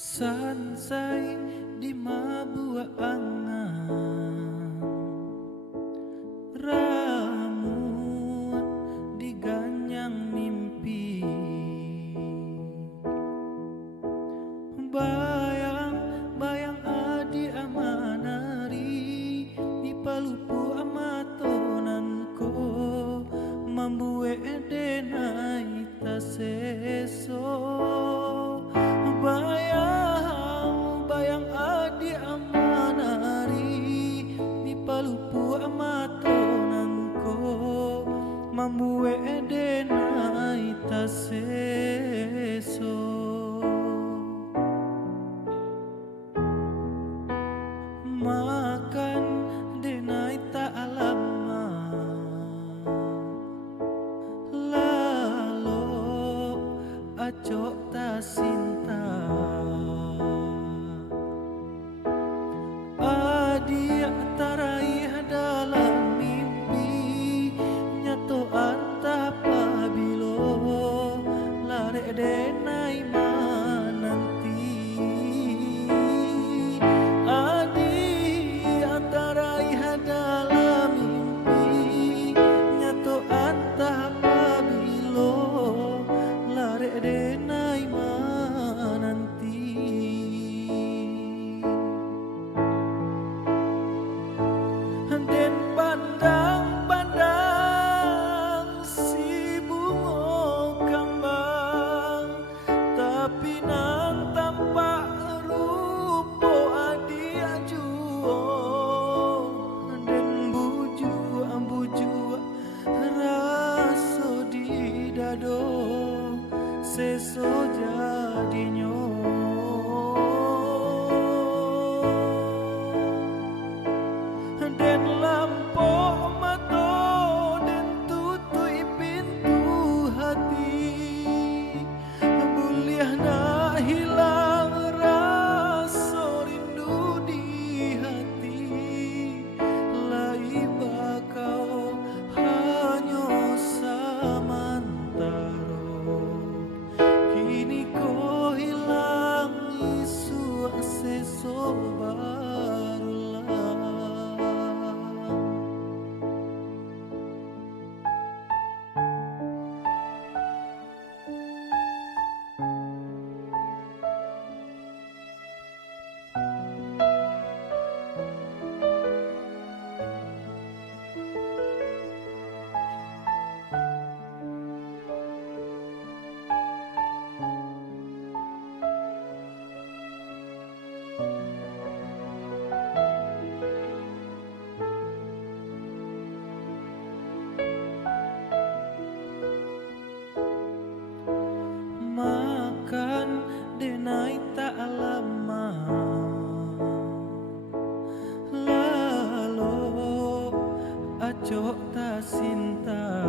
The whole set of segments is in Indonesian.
Sansai di mabua angan, ramut di ganyang mimpi, bayang-bayang adi amanari di palupu amatonanko mambue denai taseso. Bayang adi amanari di palupu amatonanko mambue denai taseso. Makan denai ta alama lalo acok ta sinta. Dia tarai dalam mimpi nyato anta pabilo lare denai mananti. Dia tarai dalam mimpi nyato anta pabilo lare denai mananti. Den pandang-pandang si bungo kambang, tapi nang tampak rupo adi ajuo. Den buju raso di dado seso jadinyo. Den lampo mato den tutui pintu hati, buliah na hilang rasa rindu di hati. Lai bakau hanya samantaro, kini kau hilang isu seso barulah. Makan denai ta alama lalo acok ta sinta.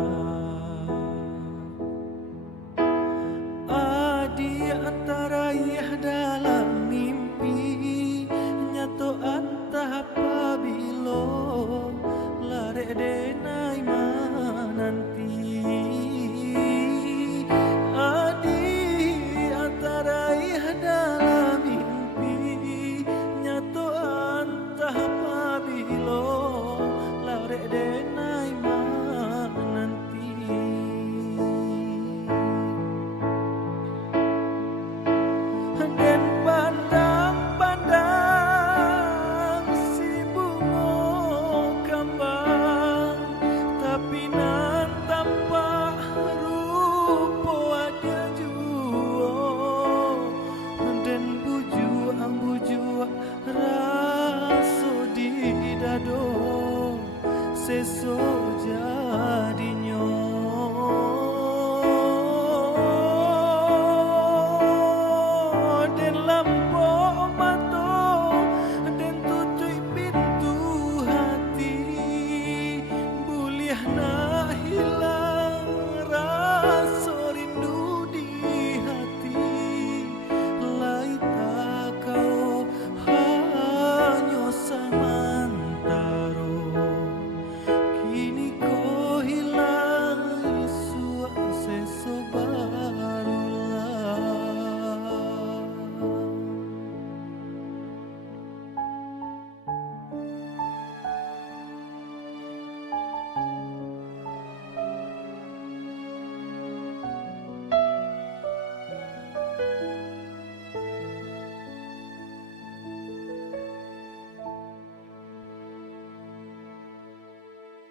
Adi tarai dalam mimpi nyato anta pabilo lare de